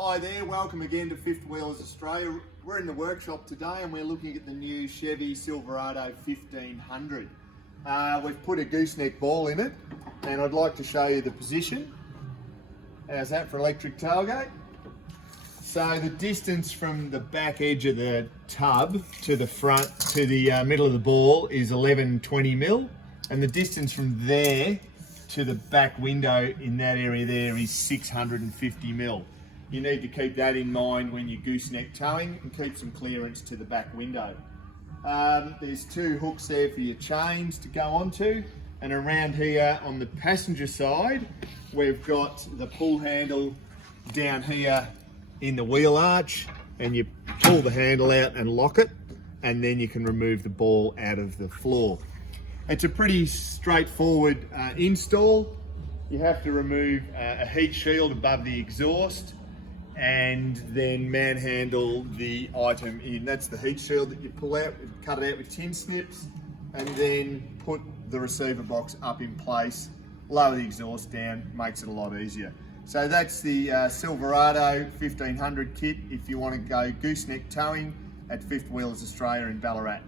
Hi there, welcome again to Fifth Wheels Australia. We're in the workshop today and we're looking at the new Chevy Silverado 1500. We've put a gooseneck ball in it and I'd like to show you the position. How's that for electric tailgate? So the distance from the back edge of the tub to the front to the middle of the ball is 1120 mil, and the distance from there to the back window in that area there is 650 mil. You need to keep that in mind when you're gooseneck towing and keep some clearance to the back window. There's two hooks there for your chains to go onto, and around here on the passenger side we've got the pull handle down here in the wheel arch, and you pull the handle out and lock it, and then you can remove the ball out of the floor. It's a pretty straightforward install. You have to remove a heat shield above the exhaust and then manhandle the item in. That's the heat shield that you pull out, cut it out with tin snips, and then put the receiver box up in place, lower the exhaust down, makes it a lot easier. So that's the Silverado 1500 kit if you want to go gooseneck towing at Fifth Wheels Australia in Ballarat.